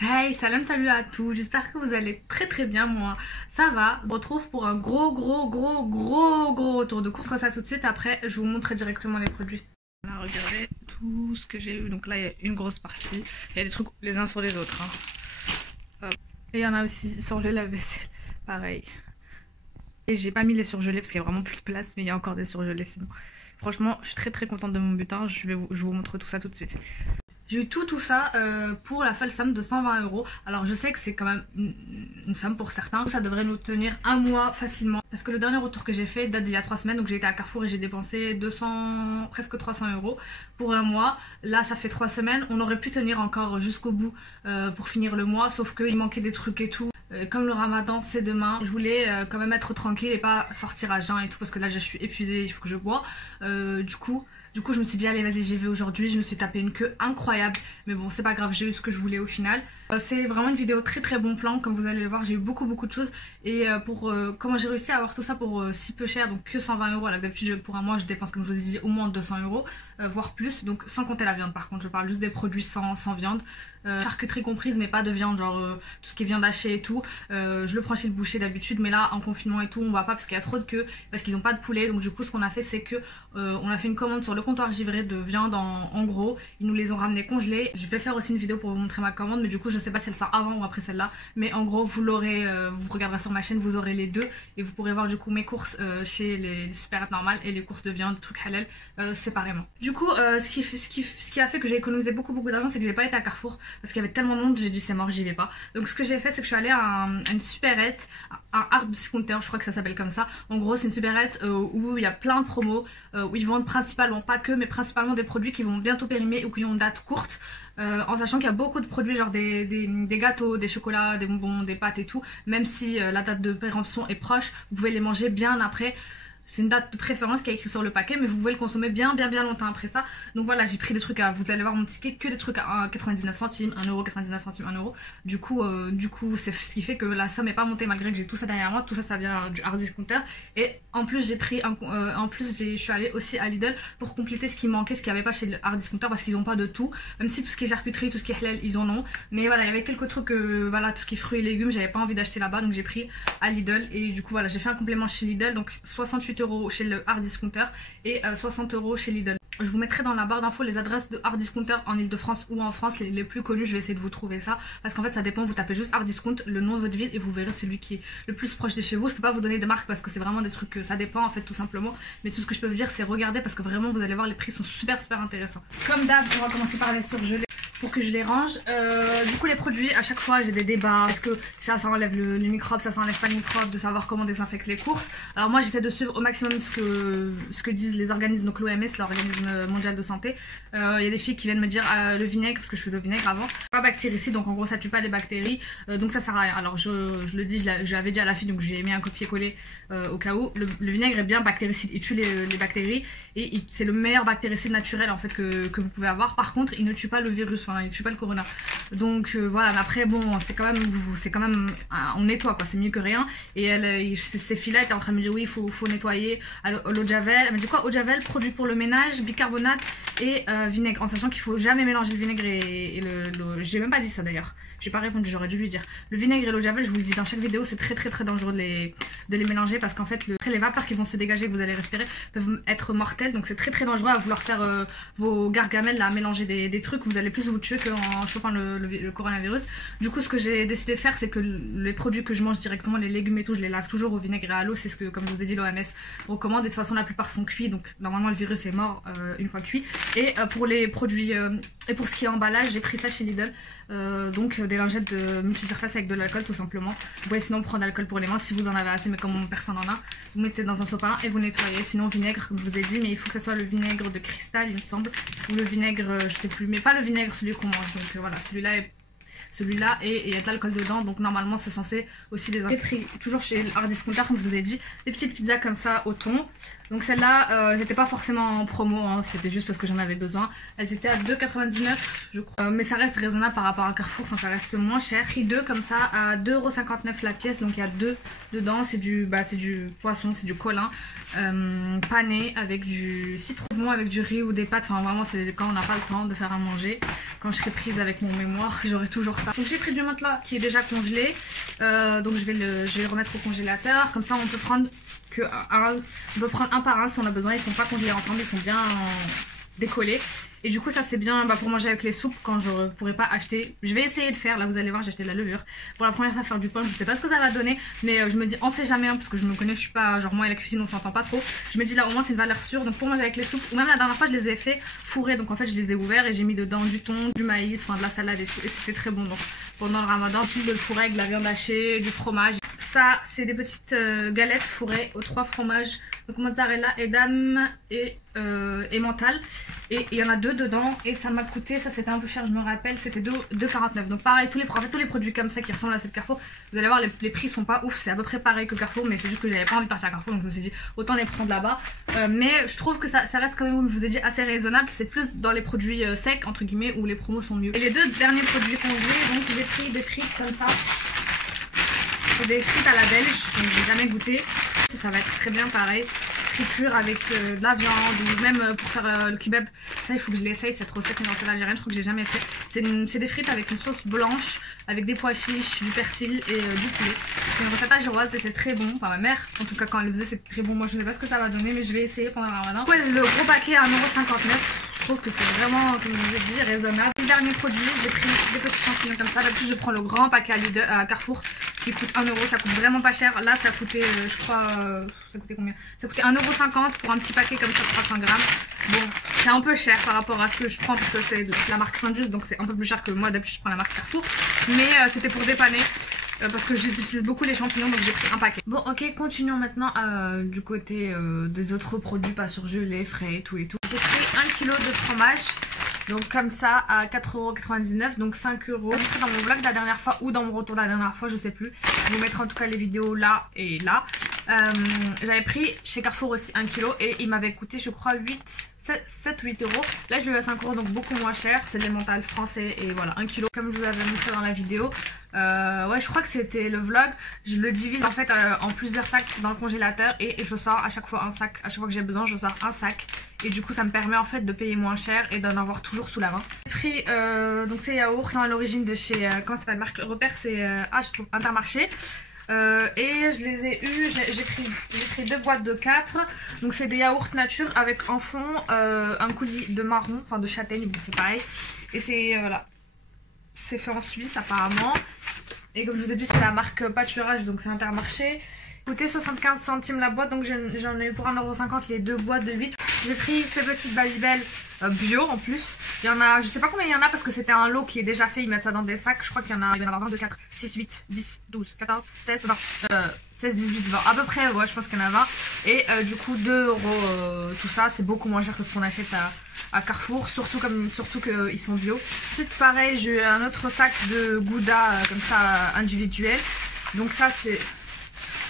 Hey, salut à tous, j'espère que vous allez très bien, moi ça va. On se retrouve pour un gros retour de course, ça tout de suite, après je vous montre directement les produits. On a regardé tout ce que j'ai eu, donc là il y a une grosse partie, il y a des trucs les uns sur les autres. Hop. Et il y en a aussi sur le lave-vaisselle, pareil. Et j'ai pas mis les surgelés parce qu'il y a vraiment plus de place, mais il y a encore des surgelés sinon. Franchement, je suis très contente de mon butin, je vous montre tout ça tout de suite. J'ai eu tout ça pour la seule somme de 120 €. Alors je sais que c'est quand même une somme pour certains. Ça devrait nous tenir un mois facilement. Parce que le dernier retour que j'ai fait date d'il y a 3 semaines. Donc j'ai été à Carrefour et j'ai dépensé 200, presque 300 € pour un mois. Là ça fait 3 semaines. On aurait pu tenir encore jusqu'au bout pour finir le mois. Sauf qu'il manquait des trucs et tout. Comme le ramadan c'est demain, je voulais quand même être tranquille et pas sortir à jeun et tout. Parce que là je suis épuisée, il faut que je bois. Du coup je me suis dit allez vas-y j'y vais aujourd'hui, je me suis tapé une queue incroyable, mais bon c'est pas grave, j'ai eu ce que je voulais au final. C'est vraiment une vidéo très bon plan, comme vous allez le voir j'ai eu beaucoup de choses, et comment j'ai réussi à avoir tout ça pour si peu cher, donc que 120 €, alors que d'habitude pour un mois je dépense comme je vous ai dit au moins 200 €, voire plus, donc sans compter la viande par contre, je parle juste des produits sans viande. Charcuterie comprise mais pas de viande, genre tout ce qui est viande hachée et tout, je le prends chez le boucher d'habitude, mais là en confinement et tout on va pas parce qu'il y a trop de queues, parce qu'ils ont pas de poulet, donc du coup ce qu'on a fait c'est que on a fait une commande sur le comptoir givré de viande en gros, ils nous les ont ramenés congelés. Je vais faire aussi une vidéo pour vous montrer ma commande, mais du coup je sais pas si elle sort avant ou après celle-là, mais en gros vous l'aurez, vous regarderez sur ma chaîne, vous aurez les deux et vous pourrez voir du coup mes courses chez les supérettes normales et les courses de viande, trucs halal séparément. Du coup ce qui a fait que j'ai économisé beaucoup d'argent, c'est que j'ai pas été à Carrefour parce qu'il y avait tellement de monde, j'ai dit c'est mort, j'y vais pas. Donc ce que j'ai fait c'est que je suis allée à une supérette, un hard discounter, je crois que ça s'appelle comme ça. En gros c'est une supérette où il y a plein de promos, où ils vendent principalement, pas que, mais principalement des produits qui vont bientôt périmer ou qui ont une date courte. En sachant qu'il y a beaucoup de produits, genre des gâteaux, des chocolats, des bonbons, des pâtes et tout. Même si la date de péremption est proche, vous pouvez les manger bien après. C'est une date de préférence qui est écrite sur le paquet, mais vous pouvez le consommer bien longtemps après ça. Donc voilà, j'ai pris des trucs à, vous allez voir mon ticket, que des trucs à 99 centimes, 1 €, 99 centimes, 1 €. Du coup c'est ce qui fait que la somme n'est pas montée malgré que j'ai tout ça derrière moi. Tout ça, ça vient du hard discounter. Et en plus, j'ai pris je suis allée aussi à Lidl pour compléter ce qui manquait, ce qu'il n'y avait pas chez le hard discounter, parce qu'ils n'ont pas de tout. Même si tout ce qui est charcuterie, tout ce qui est halal, ils en ont. Mais voilà, il y avait quelques trucs, voilà, tout ce qui est fruits et légumes, j'avais pas envie d'acheter là-bas, donc j'ai pris à Lidl. Et du coup voilà, j'ai fait un complément chez Lidl, donc 68 € chez le hard discounter et 60 € chez Lidl. Je vous mettrai dans la barre d'infos les adresses de hard discounter en Ile-de-France ou en France, les plus connus. Je vais essayer de vous trouver ça parce qu'en fait ça dépend, vous tapez juste hard discount, le nom de votre ville, et vous verrez celui qui est le plus proche de chez vous. Je peux pas vous donner des marques parce que c'est vraiment des trucs, ça dépend en fait tout simplement, mais tout ce que je peux vous dire c'est regarder, parce que vraiment vous allez voir, les prix sont super intéressants. Comme d'hab, on va commencer par les surgelés pour que je les range. Du coup les produits, à chaque fois j'ai des débats, est-ce que ça enlève le microbe, ça enlève pas le microbe, de savoir comment désinfecter les courses. Alors moi j'essaie de suivre au maximum ce que disent les organismes, donc l'OMS, l'organisme mondial de santé. Il y a des filles qui viennent me dire le vinaigre, parce que je faisais au vinaigre avant, pas bactéricide, donc en gros ça tue pas les bactéries, donc ça sert à rien. Alors je le dis, je l'avais dit à la fille, donc j'ai mis un copier-coller au cas où. Le vinaigre est bien bactéricide, il tue les bactéries, et c'est le meilleur bactéricide naturel en fait que vous pouvez avoir. Par contre il ne tue pas le virus, enfin il tue pas le corona. Donc voilà, mais après bon, c'est quand même on nettoie quoi, c'est mieux que rien. Et ces filles là étaient en train de me dire oui, il faut nettoyer à l'eau de javel. Elle m'a dit quoi? Eau de javel, produit pour le ménage, bicarbonate et vinaigre, en sachant qu'il faut jamais mélanger le vinaigre et l'eau. J'ai même pas dit ça d'ailleurs, j'ai pas répondu, j'aurais dû lui dire. Le vinaigre et l'eau de javel, je vous le dis dans chaque vidéo, c'est très dangereux de les mélanger, parce qu'en fait les vapeurs qui vont se dégager, que vous allez respirer, peuvent être mortelles. Donc c'est très dangereux à vouloir faire vos gargamelles là, à mélanger des trucs, vous allez plus vous tuer qu'en chopant le coronavirus. Du coup ce que j'ai décidé de faire, c'est que les produits que je mange directement, les légumes et tout, je les lave toujours au vinaigre et à l'eau. C'est ce que, comme je vous ai dit, l'OMS recommande, et de toute façon la plupart sont cuits, donc normalement le virus est mort une fois cuit. Et pour les produits et pour ce qui est emballage, j'ai pris ça chez Lidl, donc des lingettes de multisurface avec de l'alcool tout simplement. Vous pouvez sinon prendre de l'alcool pour les mains si vous en avez assez, mais comme personne en a, vous mettez dans un sopalin et vous nettoyez. Sinon vinaigre comme je vous ai dit, mais il faut que ce soit le vinaigre de cristal il me semble, ou le vinaigre je sais plus, mais pas le vinaigre celui qu'on mange. Donc voilà, celui-là et il y a de l'alcool dedans, donc normalement c'est censé aussi désinfecter. J'ai pris toujours chez le hard discounter, comme je vous ai dit, des petites pizzas comme ça au thon. Donc celles-là, elles n'étaient pas forcément en promo, hein, c'était juste parce que j'en avais besoin. Elles étaient à 2,99 je crois, mais ça reste raisonnable par rapport à Carrefour, enfin ça reste moins cher. J'ai pris deux comme ça à 2,59 € la pièce, donc il y a deux dedans. C'est du poisson, c'est du colin pané avec du citron, avec du riz ou des pâtes. Enfin vraiment c'est quand on n'a pas le temps de faire à manger. Quand je serai prise avec mon mémoire, j'aurai toujours ça. Donc j'ai pris du matelas qui est déjà congelé. Donc je vais le remettre au congélateur. Comme ça on peut prendre on peut prendre un par un si on a besoin. Ils sont pas congelés ensemble, ils sont bien décollés. Et du coup ça c'est bien pour manger avec les soupes quand je pourrais pas acheter. Je vais essayer de faire, là vous allez voir j'ai acheté de la levure. Pour la première fois faire du pain, je sais pas ce que ça va donner. Mais je me dis on sait jamais parce que je me connais, je suis pas genre moi et la cuisine on s'entend pas trop. Je me dis là au moins c'est une valeur sûre. Donc pour manger avec les soupes, ou même la dernière fois je les ai fait fourrer. Donc en fait je les ai ouverts et j'ai mis dedans du thon, du maïs, enfin de la salade et tout. Et c'était très bon. Donc pendant le ramadan, j'ai de le fourrer avec de la viande hachée, du fromage. Ça c'est des petites galettes fourrées aux 3 fromages. Donc mozzarella, edam et mental. Et il y en a 2 dedans. Et ça m'a coûté, ça c'était un peu cher je me rappelle, c'était 2,49. Donc pareil, tous les produits comme ça qui ressemblent à cette Carrefour, vous allez voir les prix sont pas ouf. C'est à peu près pareil que Carrefour. Mais c'est juste que j'avais pas envie de partir à Carrefour. Donc je me suis dit autant les prendre là-bas. Mais je trouve que ça reste quand même, comme je vous ai dit, assez raisonnable. C'est plus dans les produits secs entre guillemets où les promos sont mieux. Et les 2 derniers produits congelés, donc j'ai pris des frites comme ça. C'est des frites à la belge, donc j'ai jamais goûté. Ça va être très bien pareil. Friture avec de la viande ou même pour faire le kebab. Ça il faut que je l'essaye, cette recette une recette algérienne, je crois que j'ai jamais fait. C'est des frites avec une sauce blanche, avec des pois chiches, du persil et du poulet. C'est une recette algéroise et c'est très bon. Enfin ma mère en tout cas quand elle le faisait c'était très bon. Moi je sais pas ce que ça va donner mais je vais essayer pendant le ramadan. Ouais, le gros paquet à 1,59 €. Je trouve que c'est vraiment, comme je vous ai dit, raisonnable. Le dernier produit, j'ai pris des petits champignons comme ça. D'habitude je prends le grand paquet à Carrefour qui coûte 1 €, ça coûte vraiment pas cher. Là ça coûtait je crois, ça coûtait combien? Ça coûtait 1,50 € pour un petit paquet comme ça de 300 grammes. Bon c'est un peu cher par rapport à ce que je prends parce que c'est la marque Findus, donc c'est un peu plus cher que moi d'habitude je prends la marque Carrefour. Mais c'était pour dépanner. Parce que j'utilise beaucoup les champignons donc j'ai pris un paquet. Bon ok, continuons maintenant du côté des autres produits pas surgelés, frais et tout. J'ai pris 1 kg de fromage. Donc comme ça à 4,99 €, donc 5 €. Je mettrai dans mon vlog de la dernière fois ou dans mon retour de la dernière fois, je sais plus. Je vous mettrai en tout cas les vidéos là et là. J'avais pris chez Carrefour aussi 1 kg et il m'avait coûté je crois 7-8 €. Là je l'ai eu à 5 €, donc beaucoup moins cher. C'est des mentales français et voilà 1 kg comme je vous avais montré dans la vidéo. Ouais je crois que c'était le vlog. Je le divise en fait en plusieurs sacs dans le congélateur et je sors à chaque fois un sac. À chaque fois que j'ai besoin je sors un sac. Et du coup ça me permet en fait de payer moins cher et d'en avoir toujours sous la main. J'ai pris donc ces yaourts sont à l'origine de chez comment ça s'appelle, marque Repère, c'est je trouve Intermarché. Et je les ai eu, j'ai pris 2 boîtes de 4. Donc c'est des yaourts nature avec en fond un coulis de marron, enfin de châtaigne, bon, c'est pareil. Et c'est voilà, c'est fait en Suisse apparemment. Et comme je vous ai dit c'est la marque Pâturage, donc c'est Intermarché. Coûté 75 centimes la boîte, donc j'en ai eu pour 1,50 € les 2 boîtes de 8. J'ai pris ces petites Babybel bio en plus. Il y en a, je sais pas combien il y en a parce que c'était un lot qui est déjà fait, ils mettent ça dans des sacs. Je crois qu'il y en a, il va y en avoir 22, 4, 6, 8, 10, 12, 14, 16, 20, 16, 18, 20. À peu près, ouais, je pense qu'il y en a 20. Et du coup 2 € tout ça, c'est beaucoup moins cher que ce qu'on achète à Carrefour, surtout qu'ils sont bio. Ensuite pareil, j'ai eu un autre sac de Gouda comme ça individuel. Donc ça c'est...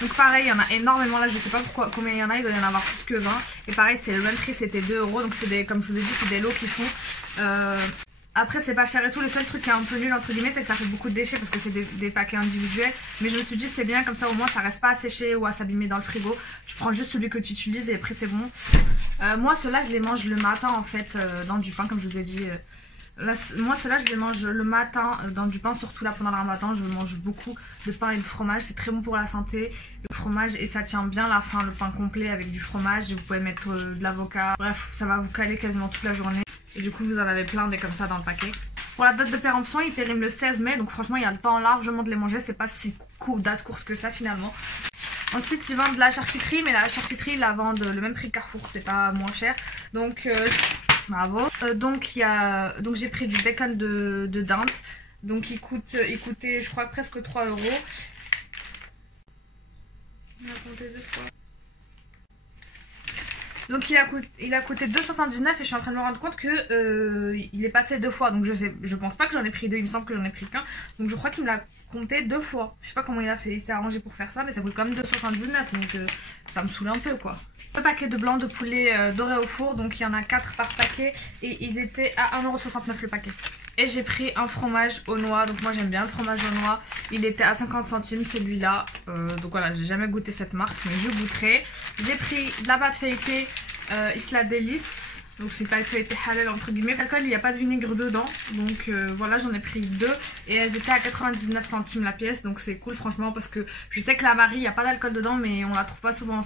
Donc pareil, il y en a énormément là, je sais pas combien il y en a, il doit y en avoir plus que 20. Et pareil, c'est le même prix, c'était 2 €. Donc c'est des, comme je vous ai dit, c'est des lots qui font. Après c'est pas cher et tout, le seul truc qui est un peu nul entre guillemets c'est que ça fait beaucoup de déchets parce que c'est des paquets individuels. Mais je me suis dit c'est bien, comme ça au moins ça reste pas à sécher ou à s'abîmer dans le frigo. Tu prends juste celui que tu utilises et après c'est bon. Moi ceux-là je les mange le matin en fait dans du pain comme je vous ai dit. Là, moi ceux-là je les mange le matin dans du pain, surtout là pendant le ramadan je mange beaucoup de pain et de fromage, c'est très bon pour la santé le fromage et ça tient bien la faim, le pain complet avec du fromage et vous pouvez mettre de l'avocat, bref ça va vous caler quasiment toute la journée et du coup vous en avez plein des comme ça dans le paquet. Pour la date de péremption il périme le 16 mai donc franchement il y a le temps largement de les manger, c'est pas si date courte que ça finalement. Ensuite ils vendent de la charcuterie mais la charcuterie ils la vendent le même prix que Carrefour, c'est pas moins cher donc bravo. Donc j'ai pris du bacon de dinde. Donc il coûtait je crois presque 3 €. On a compté 2 fois. Donc il a coûté 2,79 € et je suis en train de me rendre compte que il est passé 2 fois. Donc je pense pas que j'en ai pris 2, il me semble que j'en ai pris qu'un. Donc je crois qu'il me l'a compté 2 fois. Je sais pas comment il a fait, il s'est arrangé pour faire ça mais ça coûte quand même 2,79 € donc ça me saoule un peu quoi. Le paquet de blanc de poulet doré au four, donc il y en a 4 par paquet et ils étaient à 1,69 € le paquet. Et j'ai pris un fromage aux noix, donc moi j'aime bien le fromage aux noix, il était à 50 centimes celui-là, donc voilà j'ai jamais goûté cette marque mais je goûterai. J'ai pris de la pâte feuilletée Isla Délice, Donc c'est pas été halal entre guillemets. L'alcool, il n'y a pas de vinaigre dedans. Donc voilà, j'en ai pris 2. Et elles étaient à 99 centimes la pièce. Donc c'est cool franchement parce que je sais que la Marie, il n'y a pas d'alcool dedans. Mais on la trouve pas souvent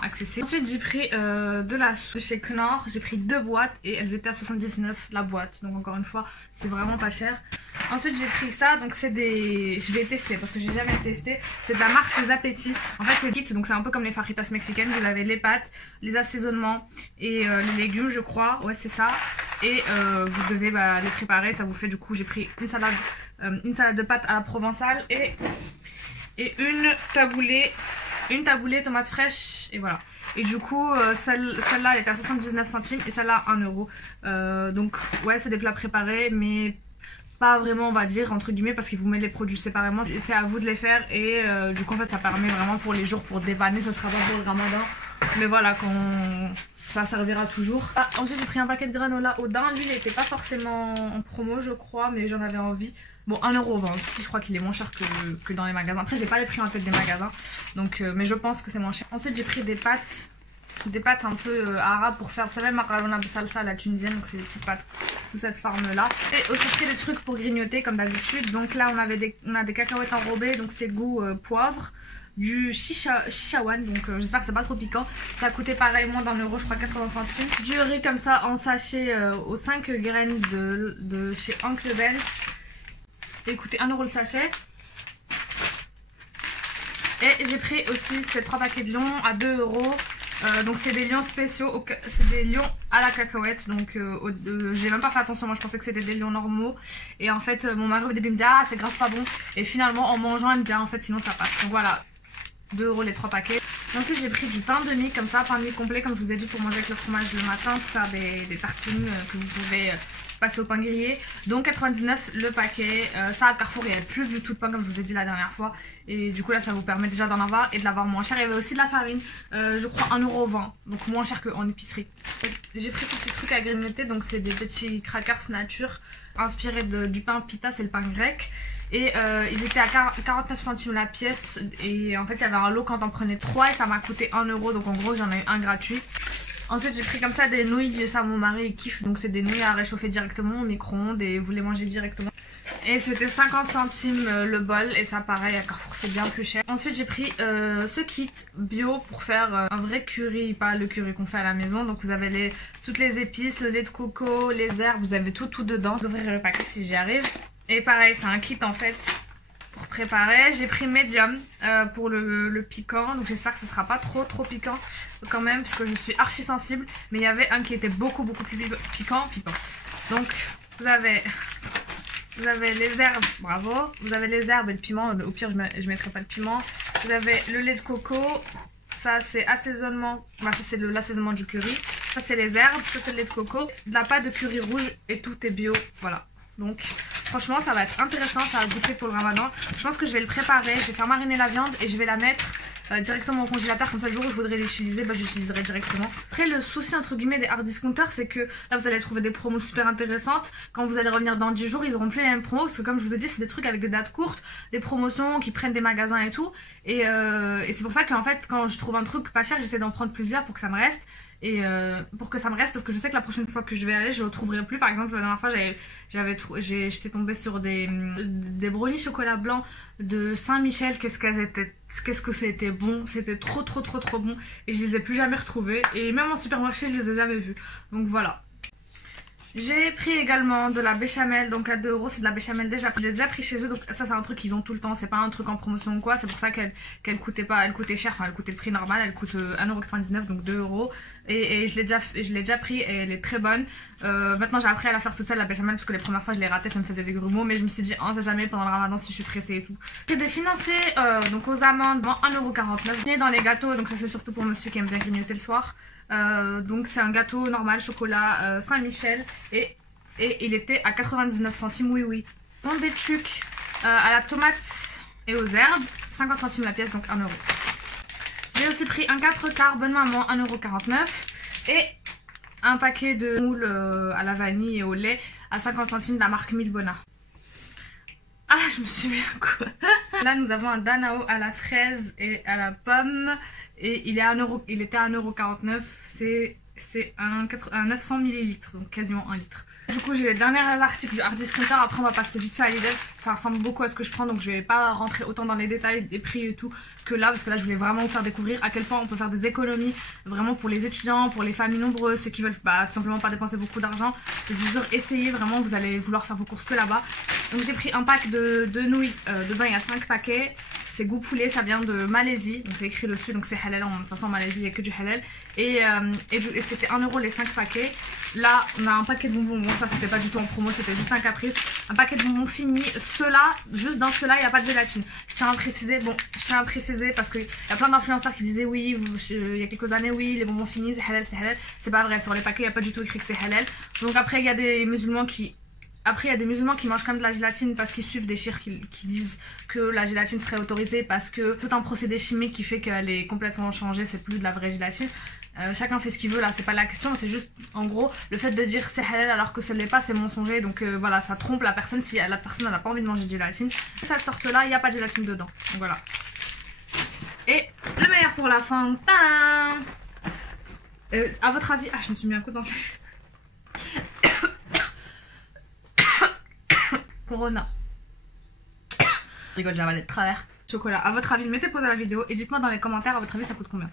accessible. Ensuite j'ai pris de la soupe chez Knorr. J'ai pris 2 boîtes et elles étaient à 79 la boîte. Donc encore une fois, c'est vraiment pas cher. Ensuite j'ai pris ça, donc c'est des... Je vais tester parce que j'ai jamais testé. C'est de la marque Les Appétits. En fait c'est kit, donc c'est un peu comme les fajitas mexicaines. Vous avez les pâtes, les assaisonnements et les légumes je crois. Ouais c'est ça. Et vous devez les préparer. Ça vous fait du coup, j'ai pris une salade de pâtes à la provençale et une taboulée tomates fraîches et voilà. Et du coup celle-là elle était à 79 centimes et celle-là 1 euro. Donc ouais c'est des plats préparés mais pas vraiment on va dire entre guillemets parce qu'il vous met les produits séparément. C'est à vous de les faire et du coup en fait ça permet vraiment pour les jours pour dépanner. Ça sera pas pour le ramadan mais voilà quand ça servira toujours. Ensuite j'ai pris un paquet de granola au daim. Lui il était pas forcément en promo je crois mais j'en avais envie. Bon 1,20€ aussi je crois qu'il est moins cher que dans les magasins. Après j'ai pas les prix en tête des magasins donc mais je pense que c'est moins cher. Ensuite j'ai pris des pâtes un peu arabes pour faire, vous savez, macarona de salsa la tunisienne, donc c'est des petites pâtes sous cette forme là. Et aussi pris des trucs pour grignoter comme d'habitude. Donc là on a des cacahuètes enrobées, donc c'est goût poivre, du chichawan, donc j'espère que c'est pas trop piquant. Ça a coûté pareil moins d'1€, je crois 80 centimes. Du riz comme ça en sachet aux 5 graines de chez Uncle Ben's. Écoutez 1€ le sachet. Et j'ai pris aussi ces 3 paquets de lions à 2€. Donc c'est des lions spéciaux, c'est des lions à la cacahuète. Donc j'ai même pas fait attention, moi je pensais que c'était des lions normaux. Et en fait mon mari au début me dit ah c'est grave pas bon. Et finalement en mangeant elle me dit ah, en fait sinon ça passe. Donc voilà, 2€ les 3 paquets. Et ensuite j'ai pris du pain de mie comme ça, pain de mie complet comme je vous ai dit pour manger avec le fromage le matin, pour faire des tartines que vous pouvez passer au pain grillé. Donc 99 le paquet. Ça à Carrefour il n'y avait plus du tout de pain comme je vous ai dit la dernière fois. Et du coup là ça vous permet déjà d'en avoir et de l'avoir moins cher. Il y avait aussi de la farine, je crois 1,20€, donc moins cher qu'en épicerie. J'ai pris ce petit truc à grignoter, donc c'est des petits crackers nature inspirés du pain pita, c'est le pain grec. Et ils étaient à 49 centimes la pièce. Et en fait il y avait un lot quand on prenait 3 et ça m'a coûté 1€. Donc en gros j'en ai eu un gratuit. Ensuite j'ai pris comme ça des nouilles, ça mon mari kiffe, donc c'est des nouilles à réchauffer directement au micro-ondes et vous les mangez directement. Et c'était 50 centimes le bol et ça pareil à Carrefour c'est bien plus cher. Ensuite j'ai pris ce kit bio pour faire un vrai curry, pas le curry qu'on fait à la maison. Donc vous avez toutes les épices, le lait de coco, les herbes, vous avez tout dedans. Je vais ouvrir le paquet si j'y arrive. Et pareil c'est un kit en fait pour préparer. J'ai pris médium pour le piquant, donc j'espère que ce sera pas trop piquant quand même parce que je suis archi sensible. Mais il y avait un qui était beaucoup plus piquant. Donc vous avez les herbes, bravo. Vous avez les herbes et le piment, au pire je mettrai pas de piment. Vous avez le lait de coco, ça c'est assaisonnement, ça c'est l'assaisonnement du curry. Ça c'est les herbes, ça c'est le lait de coco, de la pâte de curry rouge et tout est bio, voilà. Donc franchement ça va être intéressant, ça va goûter pour le ramadan. Je pense que je vais le préparer, je vais faire mariner la viande et je vais la mettre directement au congélateur, comme ça le jour où je voudrais l'utiliser, j'utiliserai directement. Après le souci entre guillemets des hard discounters c'est que là vous allez trouver des promos super intéressantes. Quand vous allez revenir dans 10 jours ils auront plus les mêmes promos parce que comme je vous ai dit c'est des trucs avec des dates courtes, des promotions qui prennent des magasins et tout. Et c'est pour ça qu'en fait quand je trouve un truc pas cher j'essaie d'en prendre plusieurs pour que ça me reste. Et pour que ça me reste parce que je sais que la prochaine fois que je vais aller je ne le retrouverai plus. Par exemple la dernière fois j'étais tombée sur des brownies chocolat blanc de Saint-Michel. Qu'est-ce que c'était bon, c'était trop bon et je les ai plus jamais retrouvés et même en supermarché je les ai jamais vus. Donc voilà. J'ai pris également de la béchamel, donc à 2€, c'est de la béchamel j'ai déjà pris chez eux, donc ça c'est un truc qu'ils ont tout le temps, c'est pas un truc en promotion ou quoi, c'est pour ça qu'elle coûtait pas, elle coûtait cher, enfin elle coûtait le prix normal, elle coûte 1,99€, donc 2€, et je l'ai déjà pris et elle est très bonne. Maintenant j'ai appris à la faire toute seule la béchamel parce que les premières fois je l'ai ratée, ça me faisait des grumeaux, mais je me suis dit on sait jamais pendant le ramadan si je suis pressée et tout. J'ai des financés donc aux amandes, 1,49€, et dans les gâteaux, donc ça c'est surtout pour monsieur qui aime bien grignoter le soir. Donc c'est un gâteau normal chocolat Saint-Michel et il était à 99 centimes, oui. Mon bétuc à la tomate et aux herbes, 50 centimes la pièce, donc 1€. J'ai aussi pris un 4 quarts bonne maman, 1,49€ et un paquet de moules à la vanille et au lait à 50 centimes de la marque Milbona. Ah, je me suis mis un coup. Là nous avons un Danao à la fraise et à la pomme et il était à 1,49€, c'est c'est un 900 ml, donc quasiment 1 litre. Du coup j'ai les derniers articles du Hard Discounter, après on va passer vite fait à Lidl. Ça ressemble beaucoup à ce que je prends, donc je vais pas rentrer autant dans les détails des prix et tout que là, parce que là je voulais vraiment vous faire découvrir à quel point on peut faire des économies vraiment pour les étudiants, pour les familles nombreuses, ceux qui veulent tout simplement pas dépenser beaucoup d'argent. Je vous jure, essayez vraiment, vous allez vouloir faire vos courses que là-bas. Donc j'ai pris un pack de nouilles, dedans il y a 5 paquets. C'est goût poulet, ça vient de Malaisie, donc c'est écrit dessus, donc c'est halal. De toute façon en Malaisie il n'y a que du halal. Et c'était 1 € les 5 paquets. Là on a un paquet de bonbons, bon ça c'était pas du tout en promo, c'était juste un caprice. Un paquet de bonbons fini, ceux-là, juste dans ceux-là il n'y a pas de gélatine. Je tiens à préciser, parce qu'il y a plein d'influenceurs qui disaient oui, il y a quelques années, oui les bonbons finis c'est halal, c'est halal. C'est pas vrai, sur les paquets il n'y a pas du tout écrit que c'est halal. Donc après il y a des musulmans qui... Après, il y a des musulmans qui mangent quand même de la gélatine parce qu'ils suivent des chirs qui disent que la gélatine serait autorisée parce que tout un procédé chimique qui fait qu'elle est complètement changée, c'est plus de la vraie gélatine. Chacun fait ce qu'il veut là, c'est pas la question, c'est juste en gros le fait de dire c'est halal alors que ce n'est pas, c'est mensonger. Donc voilà, ça trompe la personne si la personne n'a pas envie de manger de gélatine. Cette sorte là, il n'y a pas de gélatine dedans. Donc voilà. Et le meilleur pour la fin, tadam, à votre avis, je me suis mis un coup dans le... Corona. Je rigole, j'ai avalé de travers. Chocolat. À votre avis, mettez pause à la vidéo et dites-moi dans les commentaires, à votre avis, ça coûte combien?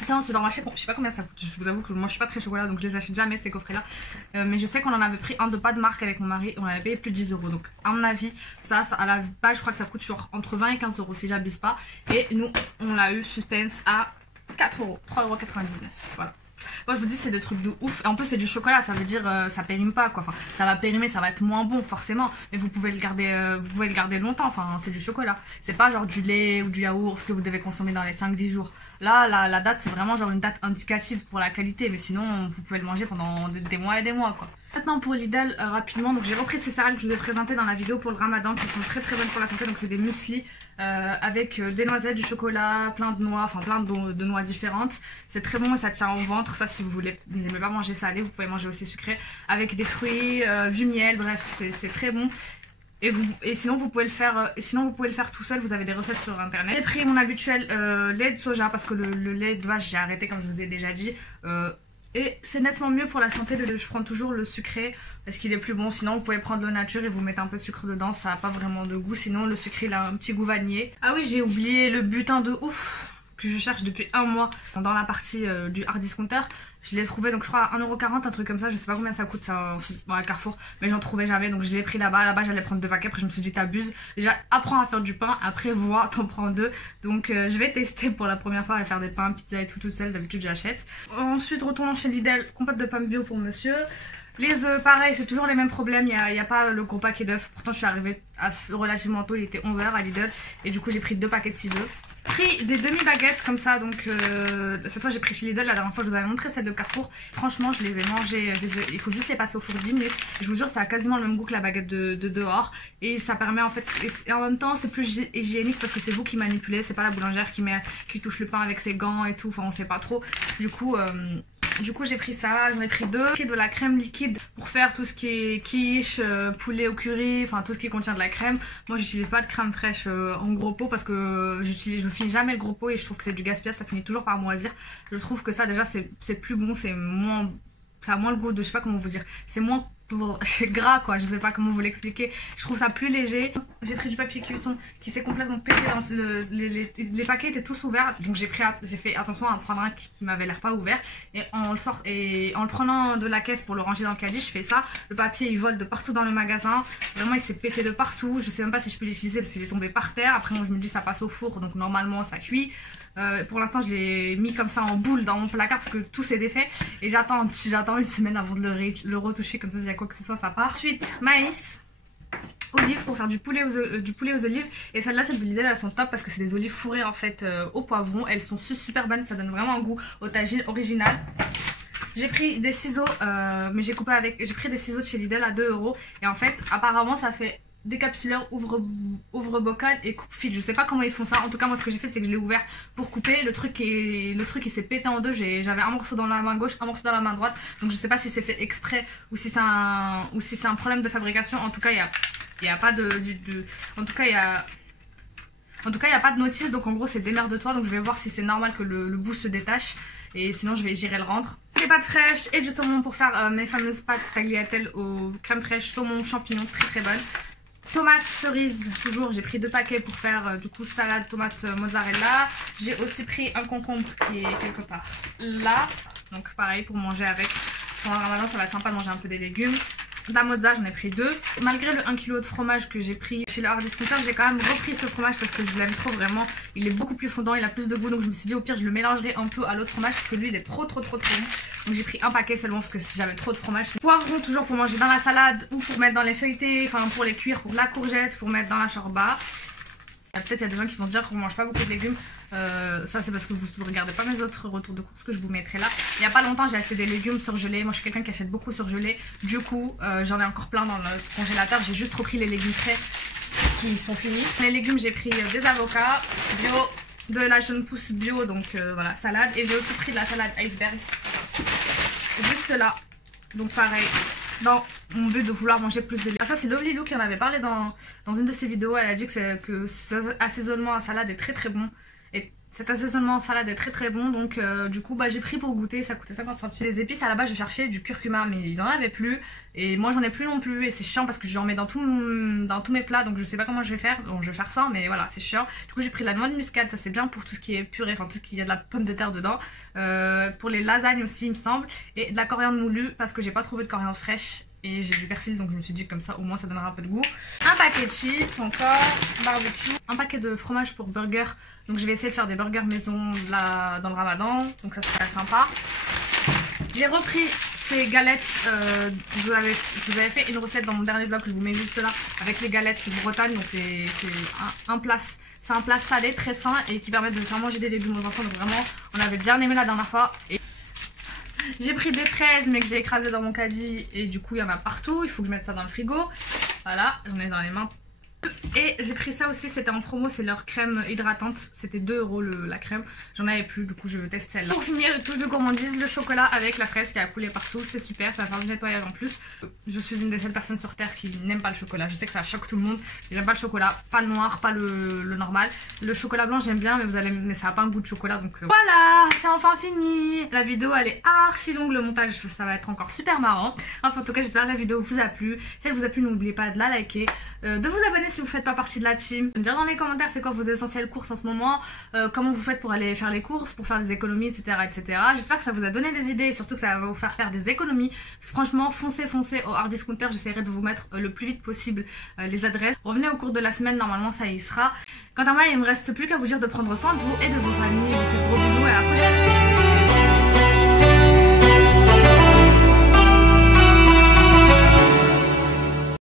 Ça, on se leur marché, bon, je sais pas combien ça coûte. Je vous avoue que moi je suis pas très chocolat donc je les achète jamais ces coffrets là. Mais je sais qu'on en avait pris un de pas de marque avec mon mari et on avait payé plus de 10 €. Donc, à mon avis, ça à la base, je crois que ça coûte entre 20 et 15 € si j'abuse pas. Et nous, on l'a eu suspense à 4 €, 3,99 €. Voilà. Quand je vous dis c'est des trucs de ouf, et en plus c'est du chocolat, ça veut dire ça périme pas quoi, enfin ça va périmer, ça va être moins bon forcément, mais vous pouvez le garder longtemps, enfin c'est du chocolat, c'est pas genre du lait ou du yaourt que vous devez consommer dans les 5-10 jours. Là la date c'est vraiment genre une date indicative pour la qualité, mais sinon vous pouvez le manger pendant des mois et des mois quoi. Maintenant pour Lidl, rapidement, donc j'ai repris ces céréales que je vous ai présentées dans la vidéo pour le ramadan qui sont très très bonnes pour la santé. Donc c'est des muesli avec des noisettes, du chocolat, plein de noix, enfin plein de noix différentes. C'est très bon et ça tient au ventre. Ça, si vous n'aimez pas manger salé, vous pouvez manger aussi sucré avec des fruits, du miel, bref c'est très bon. Et sinon vous pouvez le faire tout seul, vous avez des recettes sur internet. J'ai pris mon habituel lait de soja parce que le lait de vache j'ai arrêté comme je vous ai déjà dit. Et c'est nettement mieux pour la santé, je prends toujours le sucré parce qu'il est plus bon. Sinon vous pouvez prendre le nature et vous mettez un peu de sucre dedans, ça n'a pas vraiment de goût. Sinon le sucré il a un petit goût vanillé. Ah oui, j'ai oublié le butin de ouf que je cherche depuis un mois dans la partie du Hard Discounter. Je l'ai trouvé, donc je crois à 1,40 €, un truc comme ça, je sais pas combien ça coûte ça à Carrefour, mais j'en trouvais jamais, donc je l'ai pris là-bas. Là-bas j'allais prendre 2 paquets, après je me suis dit t'abuses, déjà apprends à faire du pain, après vois, t'en prends 2. Donc je vais tester pour la première fois à faire des pains, pizza et tout toute seule, d'habitude j'achète. Ensuite retournons chez Lidl, compote de pommes bio pour monsieur. Les œufs, pareil, c'est toujours les mêmes problèmes, il n'y a pas le gros paquet d'œufs. Pourtant je suis arrivée relativement tôt, il était 11 h à Lidl, et du coup j'ai pris 2 paquets de 6 œufs. Pris des demi-baguettes comme ça, donc cette fois j'ai pris chez Lidl, la dernière fois je vous avais montré celle de Carrefour. Franchement je les ai mangées, il faut juste les passer au four 10 minutes. Je vous jure ça a quasiment le même goût que la baguette de dehors. Et ça permet en fait, et en même temps c'est plus hygiénique parce que c'est vous qui manipulez, c'est pas la boulangère qui touche le pain avec ses gants et tout, enfin on sait pas trop. Du coup j'ai pris ça, j'en ai pris 2. J'ai pris de la crème liquide pour faire tout ce qui est quiche, poulet au curry, enfin tout ce qui contient de la crème. Moi j'utilise pas de crème fraîche en gros pot parce que je finis jamais le gros pot et je trouve que c'est du gaspillage, ça finit toujours par moisir. Je trouve que ça déjà c'est plus bon, ça a moins le goût de, je sais pas comment vous dire, c'est moins gras quoi, je sais pas comment vous l'expliquer, je trouve ça plus léger. J'ai pris du papier cuisson qui s'est complètement pété dans les paquets étaient tous ouverts, donc j'ai fait attention à prendre un qui m'avait l'air pas ouvert et en le prenant de la caisse pour le ranger dans le caddie, je fais ça, le papier il vole de partout dans le magasin, vraiment il s'est pété de partout, je sais même pas si je peux l'utiliser parce qu'il est tombé par terre. Après moi je me dis ça passe au four donc normalement ça cuit. Pour l'instant je l'ai mis comme ça en boule dans mon placard parce que tout s'est défait et j'attends une semaine avant de le retoucher, comme ça s'il y a quoi que ce soit ça part. Ensuite maïs, olives pour faire du poulet aux olives, et celles-là, celles de Lidl elles sont top parce que c'est des olives fourrées en fait au poivron, elles sont super bonnes, ça donne vraiment un goût au tagine original. J'ai pris des ciseaux mais j'ai pris des ciseaux de chez Lidl à 2 € et en fait apparemment ça fait décapsuleur, ouvre bocal et coupe fil. Je sais pas comment ils font ça. En tout cas moi ce que j'ai fait c'est que je l'ai ouvert pour couper. Le truc il s'est pété en deux. J'avais un morceau dans la main gauche, un morceau dans la main droite. Donc je sais pas si c'est fait exprès ou si c'est un problème de fabrication. En tout cas il y a pas en tout cas il y a pas de notice. Donc en gros c'est démerde-toi. Donc je vais voir si c'est normal que le bout se détache. Et sinon j'irai le rendre. Des pâtes fraîches et du saumon pour faire mes fameuses pâtes tagliatelles aux crème fraîche, saumon, champignons, très très bonnes. Tomates cerises, toujours, j'ai pris 2 paquets pour faire du coup salade tomate mozzarella. J'ai aussi pris un concombre qui est quelque part là, donc pareil pour manger avec. Pendant le ramadan ça va être sympa de manger un peu des légumes. La mozza j'en ai pris 2. Malgré le 1 kg de fromage que j'ai pris chez le hard discounter, j'ai quand même repris ce fromage parce que je l'aime trop vraiment. Il est beaucoup plus fondant, il a plus de goût, donc je me suis dit au pire je le mélangerai un peu à l'autre fromage parce que lui il est trop bon. Donc j'ai pris un paquet seulement parce que si j'avais trop de fromage. Poivrons toujours pour manger dans la salade ou pour mettre dans les feuilletés, enfin pour les cuire, pour la courgette, pour mettre dans la shorba. Peut-être il y a des gens qui vont dire qu'on mange pas beaucoup de légumes. Ça c'est parce que vous ne regardez pas mes autres retours de courses que je vous mettrai là. Il n'y a pas longtemps j'ai acheté des légumes surgelés. Moi je suis quelqu'un qui achète beaucoup surgelés. Du coup j'en ai encore plein dans le congélateur. J'ai juste repris les légumes frais qui sont finis. Les légumes j'ai pris des avocats bio, de la jaune pousse bio, donc voilà, salade. Et j'ai aussi pris de la salade iceberg juste là. Donc pareil, dans mon but de vouloir manger plus de légumes. Ah, ça c'est Lovely Lou qui en avait parlé dans une de ses vidéos. Elle a dit que cet assaisonnement en salade est très bon. Et cet assaisonnement en salade est très bon. Donc du coup j'ai pris pour goûter. Ça coûtait 50 centimes. Les épices à la base je cherchais du curcuma mais ils en avaient plus. Et moi j'en ai plus non plus. Et c'est chiant parce que j'en mets dans tous mes plats. Donc je sais pas comment je vais faire. Bon je vais faire ça mais voilà c'est chiant. Du coup j'ai pris de la noix de muscade. Ça c'est bien pour tout ce qui est purée. Enfin tout ce qui a de la pomme de terre dedans. Pour les lasagnes aussi il me semble. Et de la coriandre moulue parce que j'ai pas trouvé de coriandre fraîche. Et j'ai du persil donc je me suis dit comme ça au moins ça donnera un peu de goût. Un paquet de chips encore, barbecue. Un paquet de fromage pour burger. Donc je vais essayer de faire des burgers maison là, dans le ramadan. Donc ça serait sympa. J'ai repris ces galettes. Je vous avais fait une recette dans mon dernier vlog que je vous mets juste là. Avec les galettes de Bretagne. Donc c'est un plat. C'est un plat salé très sain et qui permet de faire manger des légumes aux enfants. Donc vraiment on avait bien aimé la dernière fois. Et j'ai pris des fraises mais que j'ai écrasées dans mon caddie et du coup il y en a partout, il faut que je mette ça dans le frigo. Voilà, j'en ai dans les mains. Et j'ai pris ça aussi, c'était en promo, c'est leur crème hydratante, c'était 2 € la crème. J'en avais plus, du coup je teste celle-là. Pour finir, tout de gourmandise, le chocolat avec la fraise qui a coulé partout, c'est super, ça va faire du nettoyage en plus. Je suis une des seules personnes sur terre qui n'aime pas le chocolat, je sais que ça choque tout le monde. J'aime pas le chocolat, pas le noir, pas le normal. Le chocolat blanc j'aime bien mais ça a pas un goût de chocolat donc voilà, c'est enfin fini. La vidéo elle est archi longue, le montage ça va être encore super marrant. Enfin en tout cas j'espère que la vidéo vous a plu. Si elle vous a plu n'oubliez pas de la liker, de vous abonner si vous faites pas partie de la team, me dire dans les commentaires c'est quoi vos essentielles courses en ce moment, comment vous faites pour aller faire les courses, pour faire des économies etc. J'espère que ça vous a donné des idées et surtout que ça va vous faire des économies. Franchement foncez au hard discounter, j'essaierai de vous mettre le plus vite possible les adresses. Revenez au cours de la semaine, normalement ça y sera. Quant à moi il me reste plus qu'à vous dire de prendre soin de vous et de vos familles. Je vous fais de gros bisous et à la prochaine.